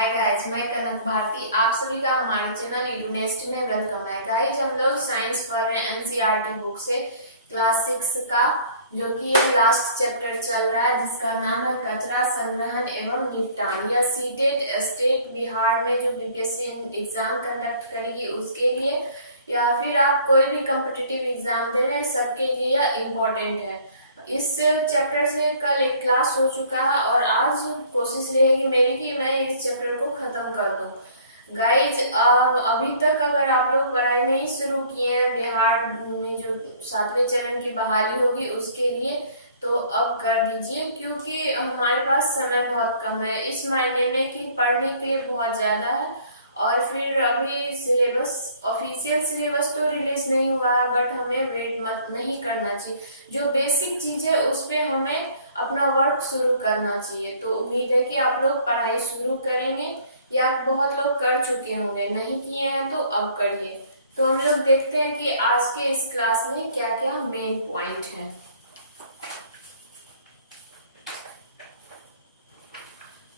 Hi guys, मैं कनक भारती। आप सभी का हमारे चैनल यूनेस्ट में वेलकम है। गाइस, हम लोग साइंस पढ़ रहे हैं एनसीईआरटी बुक से क्लास 6 का, जो कि लास्ट चैप्टर चल रहा है, जिसका नाम है कचरा संग्रहण एवं निपटान। यह सीटेट स्टेट बिहार में जो बीपीएससी एग्जाम कंडक्ट करेगी उसके लिए, या फिर आप कोई भी कॉम्पिटिटिव एग्जाम दे रहे हैं, सबके लिए यह इम्पोर्टेंट है। इस चैप्टर से कल एक क्लास हो चुका है और आज कोशिश रहेगी मेरी कि मैं इस चैप्टर को खत्म कर दूं। गाइज, अभी तक अगर आप लोग पढ़ाई नहीं शुरू किए हैं बिहार में जो 7वें चरण की बहाली होगी उसके लिए, तो अब कर दीजिए, क्योंकि हमारे पास समय बहुत कम है। इस महीने में कि पढ़ने के लिए बहुत ज्यादा है, और फिर अभी सिलेबस, ऑफिशियल सिलेबस तो रिलीज नहीं हुआ है, बट हमें वेट मत नहीं करना चाहिए। जो बेसिक चीज है उस पे हमें अपना वर्क शुरू करना चाहिए। तो उम्मीद है कि आप लोग पढ़ाई शुरू करेंगे, या बहुत लोग कर चुके होंगे, नहीं किए हैं तो अब करिए। तो हम लोग देखते हैं कि आज के इस क्लास में क्या क्या मेन पॉइंट है।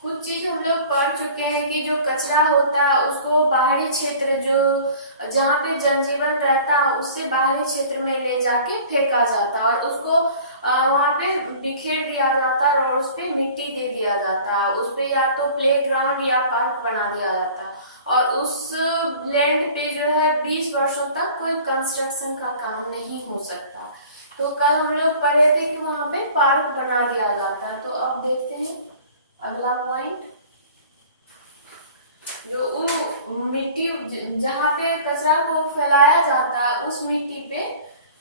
कुछ चीज हम लोग पढ़ चुके हैं कि जो कचरा होता है उसको बाहरी क्षेत्र, जो जहाँ पे जनजीवन रहता है, उससे बाहरी क्षेत्र में ले जाके फेंका जाता है, और उसको वहाँ पे बिखेर दिया जाता है, और उस पे मिट्टी दे दिया जाता है। उस पे या तो प्ले ग्राउंड या पार्क बना दिया जाता है, और उस लैंड पे जो है 20 वर्षों तक कोई कंस्ट्रक्शन का काम नहीं हो सकता। तो कल हम लोग पढ़े थे कि वहाँ पे पार्क बना दिया जाता है। तो अब देखते हैं अगला पॉइंट। जो मिट्टी जहाँ पे कचरा को फैलाया जाता है, उस मिट्टी पे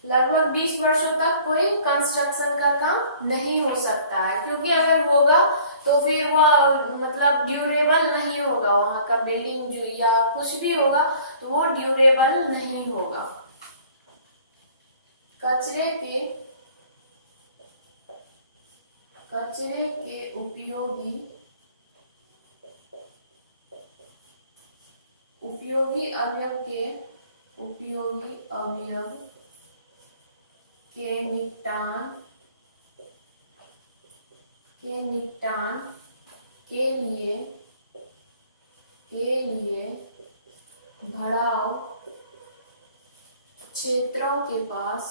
लगभग 20 वर्षों तक कोई कंस्ट्रक्शन का काम नहीं हो सकता है, क्योंकि अगर होगा तो फिर वह मतलब ड्यूरेबल नहीं होगा। वहाँ का बिल्डिंग जो या कुछ भी होगा तो वो ड्यूरेबल नहीं होगा। कचरे के उपयोगी अवयव के निपटान के लिए भराव क्षेत्रों के पास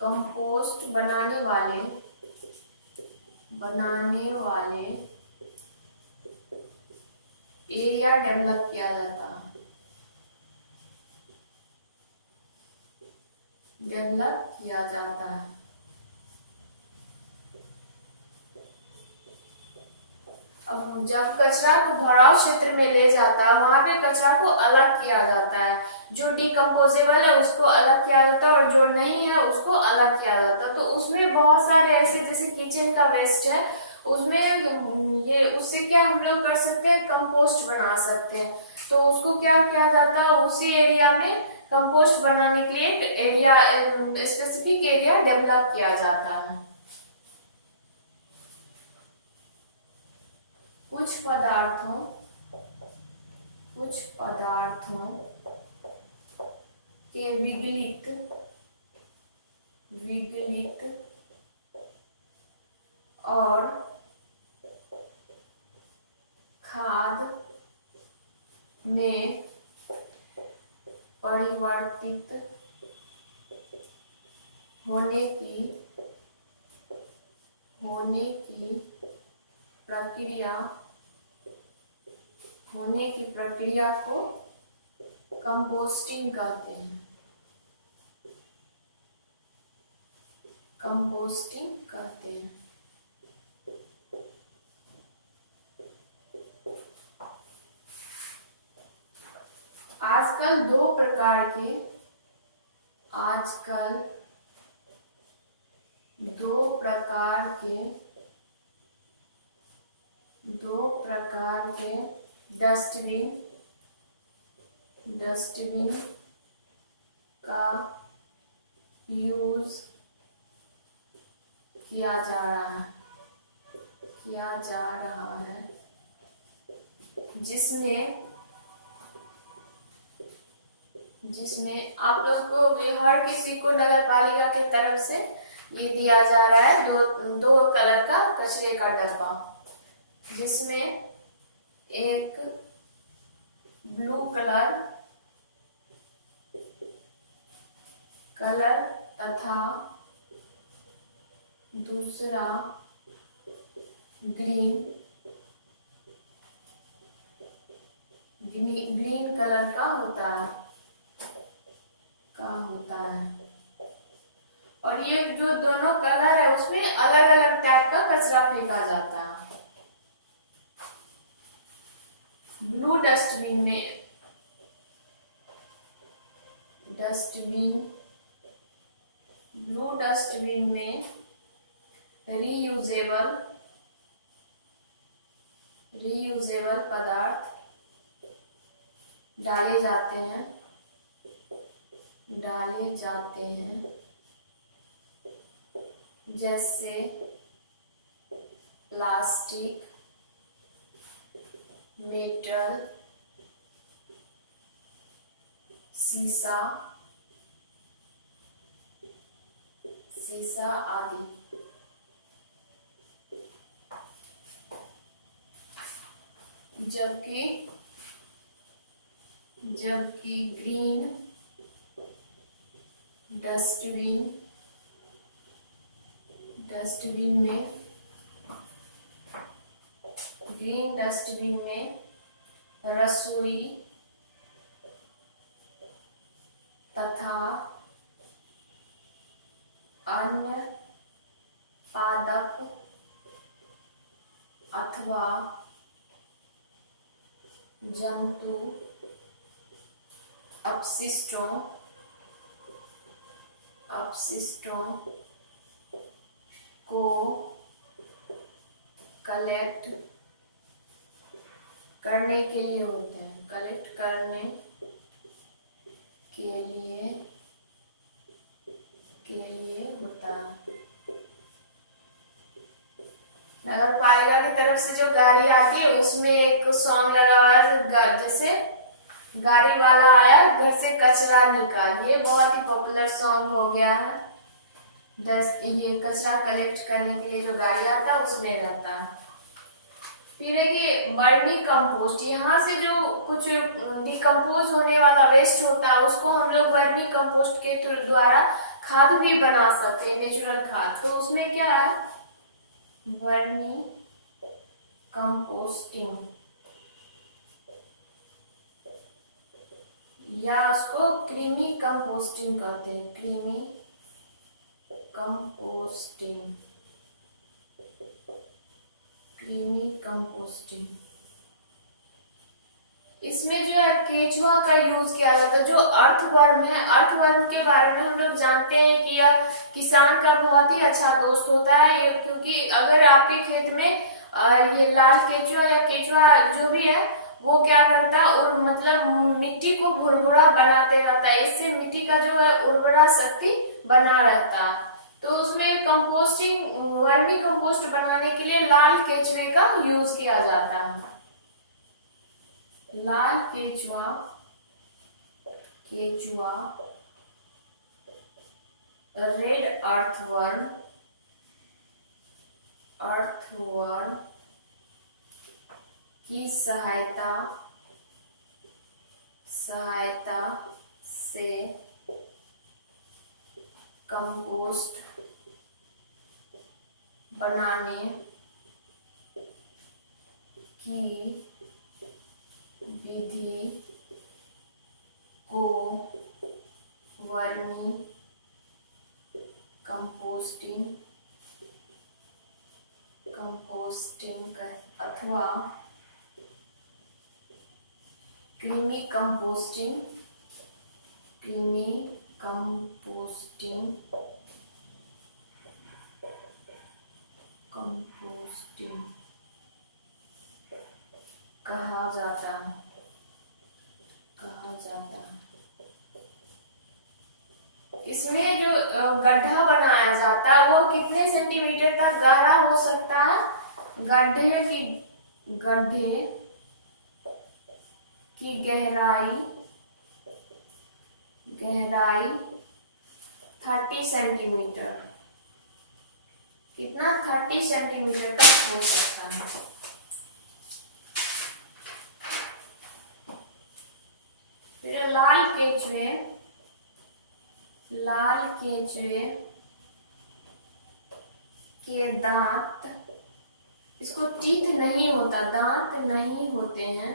कंपोस्ट बनाने वाले एरिया डेवलप किया जाता है। अब जब कचरा को भराव क्षेत्र में ले जाता है, वहां पे कचरा को अलग किया जाता है। जो डिकम्पोजेबल है उसको अलग किया जाता है, और जो नहीं है उसको अलग किया जाता है। तो उसमें बहुत सारे ऐसे, जैसे किचन का वेस्ट है, उससे क्या हम लोग कर सकते हैं, कंपोस्ट बना सकते हैं। तो उसको क्या किया जाता है, उसी एरिया में कंपोस्ट बनाने के लिए एक स्पेसिफिक एरिया डेवलप किया जाता है। कुछ पदार्थों के विगलित और खाद में परिवर्तित होने की प्रक्रिया को कंपोस्टिंग कहते हैं। आजकल दो प्रकार के डस्टबिन का यूज किया जा रहा है, जिसमें आप लोग को भी, हर किसी को नगर पालिका की तरफ से ये दिया जा रहा है दो कलर का कचरे का डब्बा, जिसमें एक ब्लू कलर तथा दूसरा ग्रीन कलर का होता है। और ये जो दोनों कलर है उसमें अलग अलग टाइप का कचरा फेंका जाता है। ब्लू डस्टबिन में रीयूजेबल पदार्थ डाले जाते हैं, जैसे प्लास्टिक, मेटल, शीशा आदि। जबकि ग्रीन डस्टबिन में रसोई तथा अन्य पादप अथवा जंतु अपशिष्टों को कलेक्ट करने के लिए होते हैं, होता है। नगर पालिका की तरफ से जो गाड़ी आती है उसमें एक सॉन्ग लगा हुआ है, जैसे गाड़ी वाला आया घर से कचरा निकाल, ये बहुत ही पॉपुलर सॉन्ग हो गया है। ये कचरा कलेक्ट करने के लिए जो गाड़ी आता है उसमें रहता है। फिर है कि वर्मी कंपोस्ट, यहाँ से जो कुछ डिकम्पोज होने वाला वेस्ट होता है उसको हम लोग वर्मी कंपोस्ट के द्वारा खाद भी बना सकते हैं, नेचुरल खाद। तो उसमें क्या है, वर्मी कंपोस्टिंग, या उसको क्रीमी कंपोस्टिंग कहते हैं, क्रीमी कंपोस्टिंग। इसमें जो है केचुआ का यूज किया जाता है, जो अर्थवर्म है। अर्थवर्म के बारे में हम लोग जानते हैं कि यह किसान का बहुत ही अच्छा दोस्त होता है, क्योंकि अगर आपके खेत में ये लाल केचुआ या केचुआ जो भी है वो क्या करता है, और मतलब मिट्टी को भुरभुरा बनाते रहता है, इससे मिट्टी का जो है उर्वरा शक्ति बना रहता है। तो उसमें कंपोस्टिंग, वर्मी कंपोस्ट बनाने के लिए लाल केचुए का यूज किया जाता है। लाल केचुआ रेड अर्थवर्म की सहायता से कंपोस्ट बनाने की विधि को वर्मी कंपोस्टिंग अथवा क्रीमी कंपोस्टिंग कहा जाता है। इसमें जो गड्ढा बनाया जाता है वो कितने सेंटीमीटर तक गहरा हो सकता है? गड्ढे की गहराई गहराई 30 सेंटीमीटर। कितना? 30 सेंटीमीटर तक हो सकता है। फिर लाल केंचुए के दांत, इसको टीथ नहीं होता, दांत नहीं होते हैं।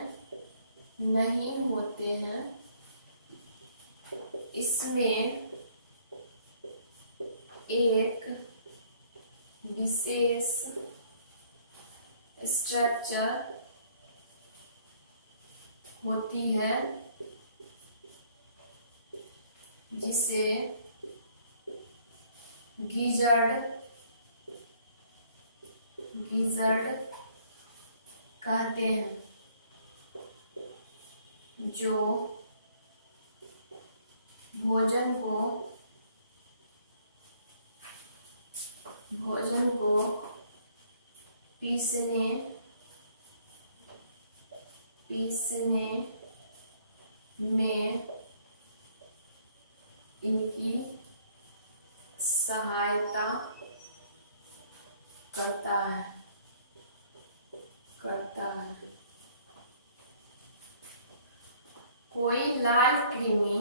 इसमें एक विशेष स्ट्रक्चर होती है जिसे गिज़र्ड कहते हैं, जो भोजन को पीसने में इनकी सहायता करता है। कोई लाल कृमि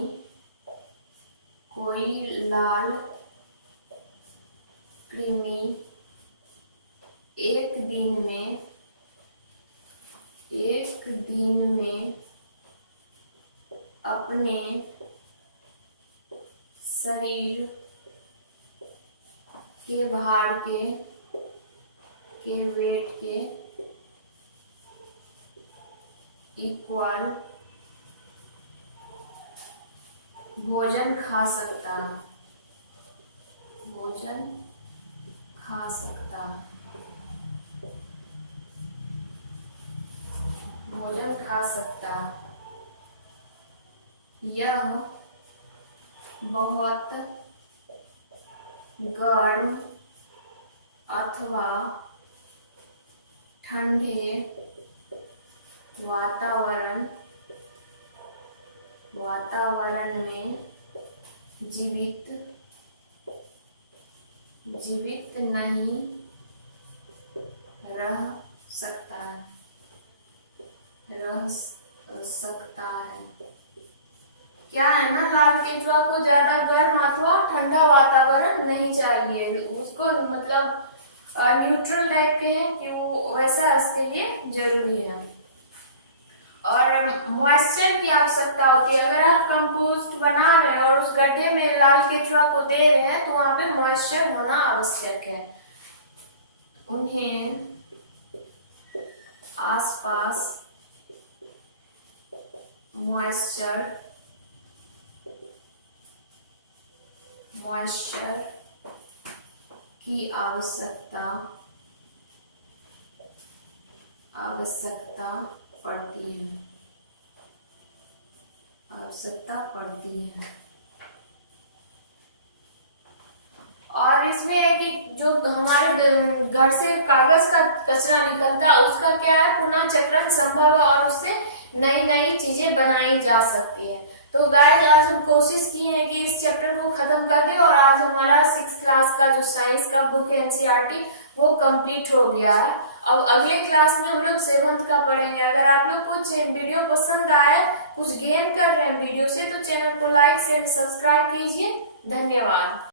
एक दिन में अपने शरीर के भार के वेट के इक्वल भोजन खा सकता है। यह बहुत गर्म अथवा ठंडे वातावरण में जीवित नहीं रह सकता है। क्या है ना, लाल केंचुआ को ज्यादा गर्म अथवा ठंडा वातावरण नहीं चाहिए, उसको मतलब न्यूट्रल टाइप के हैं कि वो वैसा इसके लिए जरूरी है। और मॉइस्चर की आवश्यकता होती है। अगर आप कंपोस्ट बना रहे हैं और उस गड्ढे में लाल केंचुआ को दे रहे हैं तो वहां पे मॉइस्चर होना आवश्यक है। उन्हें आसपास मॉइस्चर की आवश्यकता पड़ती है। और इसमें है कि जो हमारे घर से कागज का कचरा निकलता है उसका क्या है, पुनः चक्रण संभव है और उससे नई नई चीजें बनाई जा सकती है। तो गाइस, आज हम कोशिश की है कि इस चैप्टर को खत्म कर दें और आज हमारा 6th क्लास का जो साइंस का बुक है एनसीईआरटी वो कंप्लीट हो गया है। अब अगले क्लास में हम लोग 7th का पढ़ेंगे। अगर आप लोग कुछ वीडियो पसंद आए, कुछ गेन कर रहे हैं वीडियो से, तो चैनल को लाइक शेयर सब्सक्राइब कीजिए। धन्यवाद।